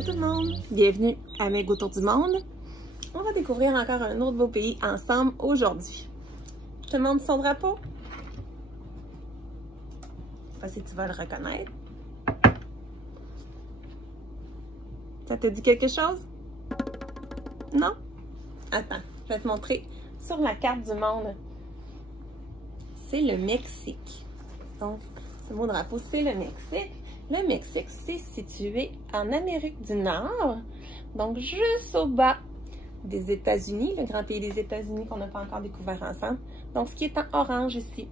Allô tout le monde, bienvenue à Meg autour du monde. On va découvrir encore un autre beau pays ensemble aujourd'hui. Je te montre son drapeau. Je sais pas si tu vas le reconnaître. Ça te dit quelque chose? Non? Attends, je vais te montrer sur la carte du monde. C'est le Mexique. Donc, ce beau drapeau, c'est le Mexique. Le Mexique, c'est situé en Amérique du Nord, donc juste au bas des États-Unis, le grand pays des États-Unis qu'on n'a pas encore découvert ensemble. Donc, ce qui est en orange ici,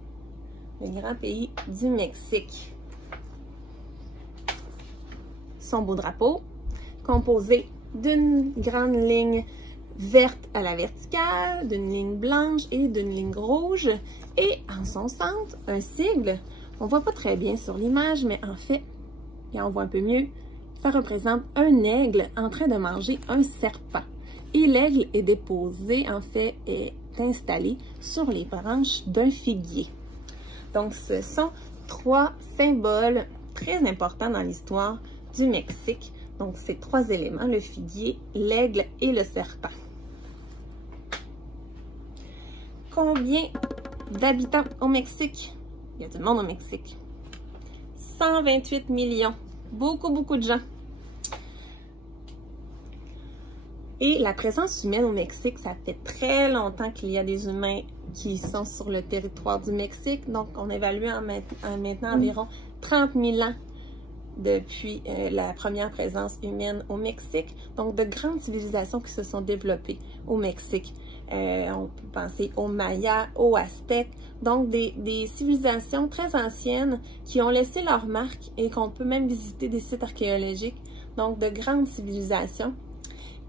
le grand pays du Mexique. Son beau drapeau, composé d'une grande ligne verte à la verticale, d'une ligne blanche et d'une ligne rouge, et en son centre, un sigle. On ne voit pas très bien sur l'image, mais en fait, et on voit un peu mieux, ça représente un aigle en train de manger un serpent. Et l'aigle est déposé, en fait, est installé sur les branches d'un figuier. Donc, ce sont trois symboles très importants dans l'histoire du Mexique. Donc, ces trois éléments, le figuier, l'aigle et le serpent. Combien d'habitants au Mexique? Il y a du monde au Mexique. 128 millions. Beaucoup, beaucoup de gens. Et la présence humaine au Mexique, ça fait très longtemps qu'il y a des humains qui sont sur le territoire du Mexique. Donc, on évalue maintenant environ 30 000 ans depuis la première présence humaine au Mexique. Donc, de grandes civilisations qui se sont développées au Mexique. On peut penser aux Mayas, aux Aztèques. Donc, des civilisations très anciennes qui ont laissé leur marque et qu'on peut même visiter des sites archéologiques. Donc, de grandes civilisations.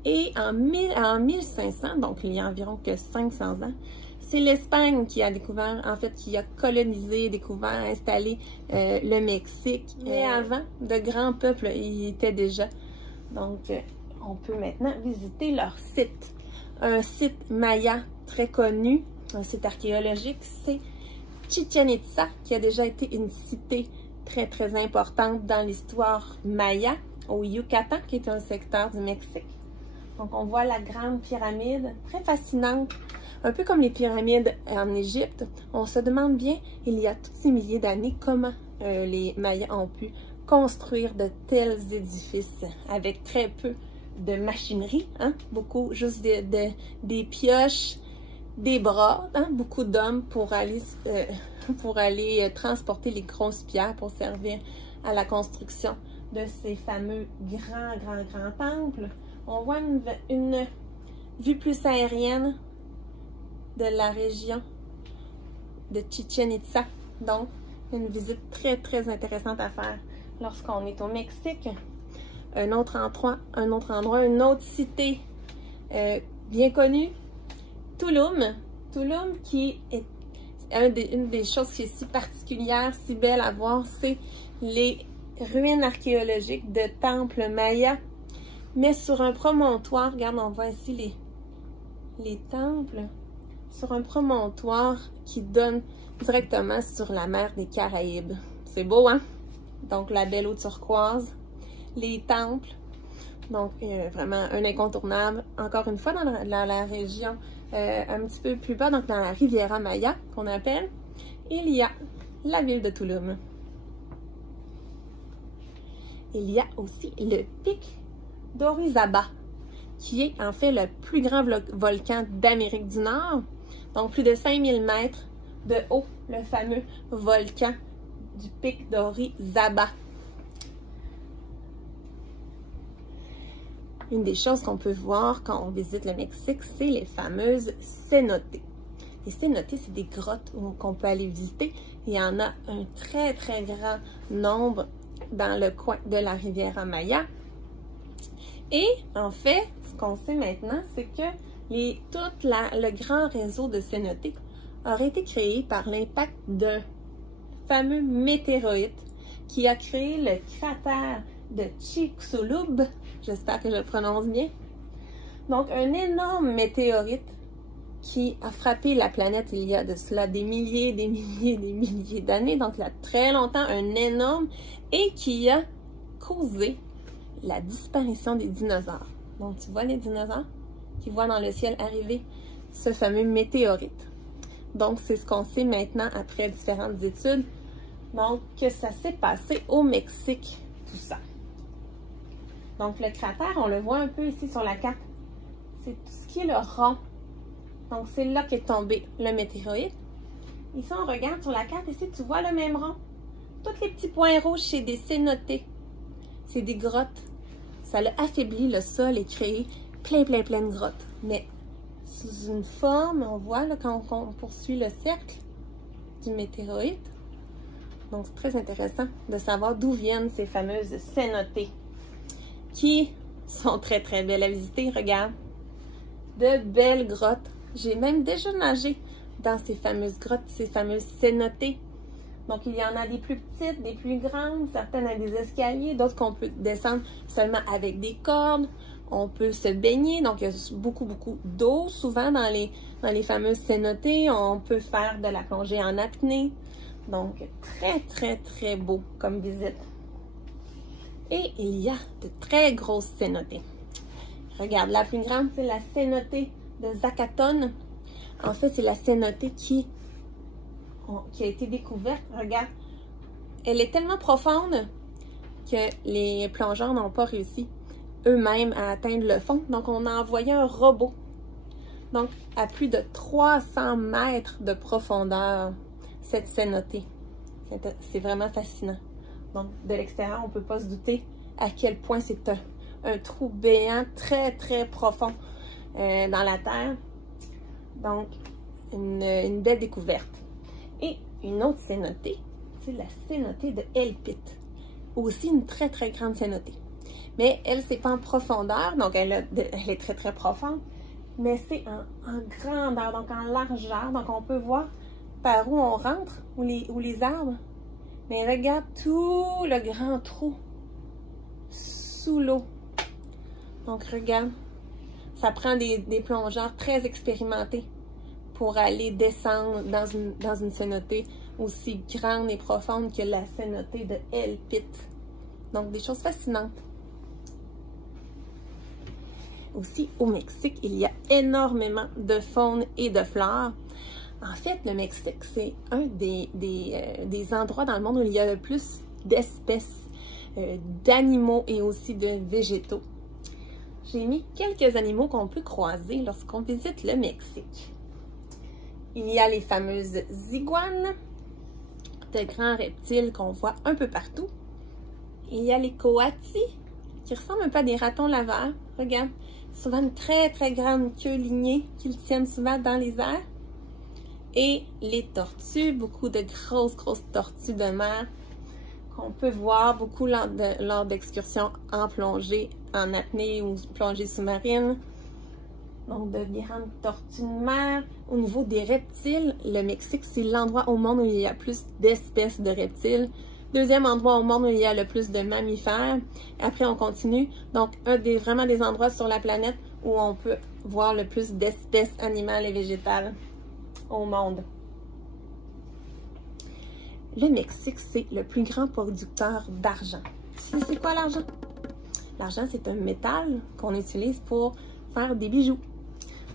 Et en 1500, donc il y a environ que 500 ans, c'est l'Espagne qui a découvert, en fait, qui a colonisé, découvert, installé le Mexique. Mais avant, de grands peuples y étaient déjà. Donc, on peut maintenant visiter leur site. Un site maya très connu, un site archéologique, c'est Chichén Itzá, qui a déjà été une cité très, très importante dans l'histoire maya, au Yucatan, qui est un secteur du Mexique. Donc, on voit la grande pyramide, très fascinante, un peu comme les pyramides en Égypte. On se demande bien, il y a tous ces milliers d'années, comment les Mayas ont pu construire de tels édifices avec très peu de machinerie, hein? Beaucoup juste des pioches, des bras, hein? Beaucoup d'hommes pour aller transporter les grosses pierres pour servir à la construction de ces fameux grands temples. On voit une vue plus aérienne de la région de Chichén Itzá. Donc, une visite très, très intéressante à faire lorsqu'on est au Mexique. Un autre endroit, une autre cité bien connue, Tulum. Tulum qui est une des choses qui est si particulière, si belle à voir, c'est les ruines archéologiques de temples mayas. Mais sur un promontoire, regarde, on voit ici les temples, sur un promontoire qui donne directement sur la mer des Caraïbes. C'est beau, hein? Donc, la belle eau turquoise, les temples, donc vraiment un incontournable. Encore une fois, dans la région un petit peu plus bas, donc dans la Riviera Maya, qu'on appelle, il y a la ville de Tulum. Il y a aussi le pic d'Orizaba, qui est en fait le plus grand volcan d'Amérique du Nord. Donc, plus de 5000 mètres de haut, le fameux volcan du pic d'Orizaba. Une des choses qu'on peut voir quand on visite le Mexique, c'est les fameuses cénotes. Les cénotes, c'est des grottes qu'on peut aller visiter. Il y en a un très, très grand nombre dans le coin de la Riviera Maya. Et en fait, ce qu'on sait maintenant, c'est que le grand réseau de cénotes aurait été créé par l'impact d'un fameux météorite qui a créé le cratère de Chicxulub. J'espère que je le prononce bien. Donc, un énorme météorite qui a frappé la planète il y a de cela des milliers d'années, donc il y a très longtemps, un énorme, et qui a causé la disparition des dinosaures. Donc, tu vois les dinosaures qui voient dans le ciel arriver ce fameux météorite. Donc, c'est ce qu'on sait maintenant après différentes études. Donc, que ça s'est passé au Mexique, tout ça. Donc, le cratère, on le voit un peu ici sur la carte. C'est tout ce qui est le rond. Donc, c'est là qu'est tombé le météorite. Ici, on regarde sur la carte, ici, tu vois le même rond. Tous les petits points rouges, c'est des cénotés. C'est des grottes. Ça a affaibli le sol et créé plein de grottes. Mais sous une forme, on voit là, quand on poursuit le cercle du météorite. Donc, c'est très intéressant de savoir d'où viennent ces fameuses cénotées qui sont très belles à visiter. Regarde, de belles grottes. J'ai même déjà nagé dans ces fameuses grottes, ces fameuses cénotées. Donc, il y en a des plus petites, des plus grandes, certaines avec des escaliers, d'autres qu'on peut descendre seulement avec des cordes. On peut se baigner, donc il y a beaucoup d'eau souvent dans les fameuses cénotées. On peut faire de la plongée en apnée. Donc, très beau comme visite. Et il y a de très grosses cénotées. Regarde, la plus grande, c'est la cénotée de Zacatón. En fait, c'est la cénotée qui a été découverte. Regarde, elle est tellement profonde que les plongeurs n'ont pas réussi eux-mêmes à atteindre le fond. Donc, on a envoyé un robot. Donc, à plus de 300 mètres de profondeur, cette cénotée. C'est vraiment fascinant. Donc, de l'extérieur, on ne peut pas se douter à quel point c'est un trou béant très profond dans la terre. Donc, une belle découverte. Et une autre cénotée, c'est la cénotée de El Pit. Aussi une très grande cénotée. Mais elle, c'est pas en profondeur, donc elle est très profonde. Mais c'est en grandeur, donc en largeur. Donc, on peut voir par où on rentre, ou les arbres. Mais regarde tout le grand trou sous l'eau. Donc, regarde, ça prend des plongeurs très expérimentés pour aller descendre dans une cénotée aussi grande et profonde que la cénotée de El Pit. Donc, des choses fascinantes. Aussi, au Mexique, il y a énormément de faune et de flore. En fait, le Mexique, c'est un des endroits dans le monde où il y a le plus d'espèces d'animaux et aussi de végétaux. J'ai mis quelques animaux qu'on peut croiser lorsqu'on visite le Mexique. Il y a les fameuses iguanes, de grands reptiles qu'on voit un peu partout. Il y a les coatis, qui ressemblent un peu à des ratons laveurs. Regarde, souvent une très grande queue lignée qu'ils tiennent souvent dans les airs. Et les tortues, beaucoup de grosses tortues de mer qu'on peut voir beaucoup lors d'excursions en plongée, en apnée ou plongée sous-marine. Donc, de grandes tortues de mer. Au niveau des reptiles, le Mexique, c'est l'endroit au monde où il y a plus d'espèces de reptiles. Deuxième endroit au monde où il y a le plus de mammifères. Après, on continue. Donc, vraiment des endroits sur la planète où on peut voir le plus d'espèces animales et végétales au monde. Le Mexique, c'est le plus grand producteur d'argent. C'est quoi l'argent? L'argent, c'est un métal qu'on utilise pour faire des bijoux.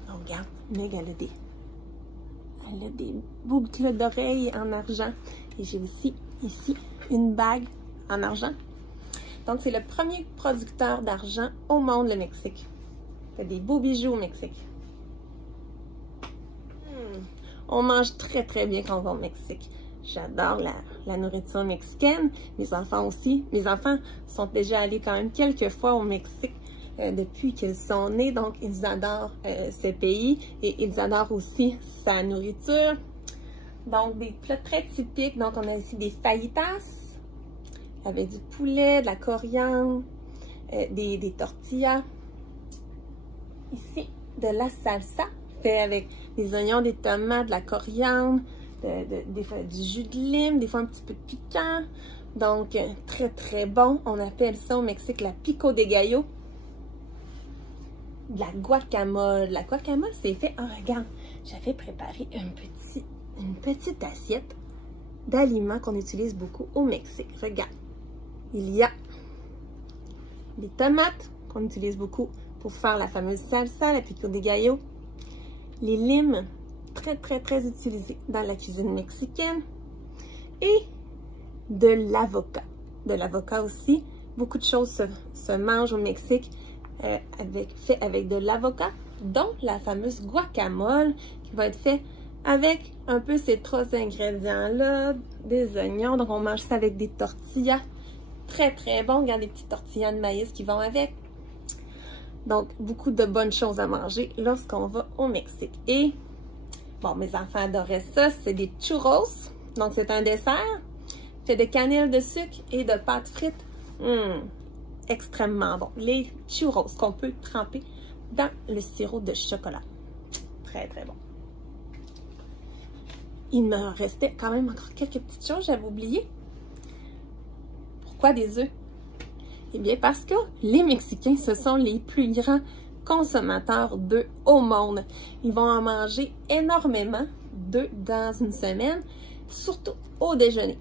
Donc, regarde, Meg, elle a des boucles d'oreilles en argent. Et j'ai aussi, ici, une bague en argent. Donc, c'est le premier producteur d'argent au monde, le Mexique. Il y a des beaux bijoux au Mexique. On mange très bien quand on va au Mexique. J'adore la nourriture mexicaine. Mes enfants aussi. Mes enfants sont déjà allés quand même quelques fois au Mexique depuis qu'ils sont nés. Donc, ils adorent ce pays et ils adorent aussi sa nourriture. Donc, des plats très typiques. Donc, on a ici des fajitas avec du poulet, de la coriandre, des tortillas. Ici, de la salsa fait avec des oignons, des tomates, de la coriandre, des fois du jus de lime, des fois un petit peu de piquant. Donc, très bon. On appelle ça au Mexique la pico de gallo. De la guacamole. La guacamole, c'est fait... Oh, regarde, j'avais préparé une petite assiette d'aliments qu'on utilise beaucoup au Mexique. Regarde, il y a des tomates qu'on utilise beaucoup pour faire la fameuse salsa, la pico de gallo, les limes, très utilisés dans la cuisine mexicaine, et de l'avocat. De l'avocat aussi, beaucoup de choses se mangent au Mexique fait avec de l'avocat, dont la fameuse guacamole qui va être fait avec un peu ces 3 ingrédients-là, des oignons. Donc on mange ça avec des tortillas, très bon. Regarde les petites tortillas de maïs qui vont avec. Donc beaucoup de bonnes choses à manger lorsqu'on va au Mexique. Et bon, mes enfants adoraient ça, c'est des churros. Donc c'est un dessert fait de cannelle, de sucre et de pâte frite. Extrêmement bon. Les churros qu'on peut tremper dans le sirop de chocolat. Très bon. Il me restait quand même encore quelques petites choses, j'avais oublié. Pourquoi des œufs? Eh bien parce que les Mexicains, ce sont les plus grands consommateurs d'œufs au monde. Ils vont en manger énormément d'œufs dans une semaine, surtout au déjeuner.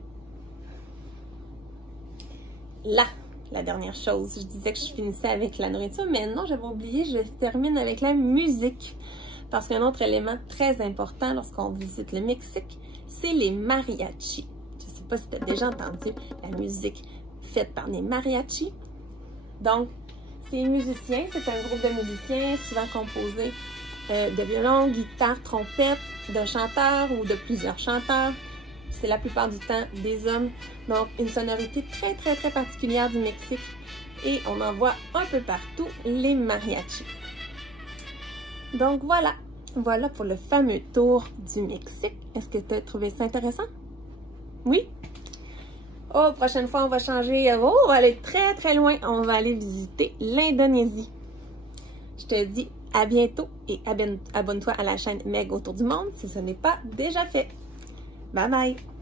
Là, la dernière chose, je disais que je finissais avec la nourriture, mais non, j'avais oublié, je termine avec la musique. Parce qu'un autre élément très important lorsqu'on visite le Mexique, c'est les mariachis. Je ne sais pas si tu as déjà entendu la musique faite par les mariachis. Donc, ces musiciens, c'est un groupe de musiciens souvent composé de violon, guitare, trompette, de chanteurs ou de plusieurs chanteurs. C'est la plupart du temps des hommes. Donc, une sonorité très particulière du Mexique. Et on en voit un peu partout les mariachis. Donc, voilà pour le fameux tour du Mexique. Est-ce que tu as trouvé ça intéressant? Oui? Oh, prochaine fois, on va changer. Oh, on va aller très loin. On va aller visiter l'Indonésie. Je te dis à bientôt et abonne-toi à la chaîne Meg autour du monde si ce n'est pas déjà fait. Bye bye!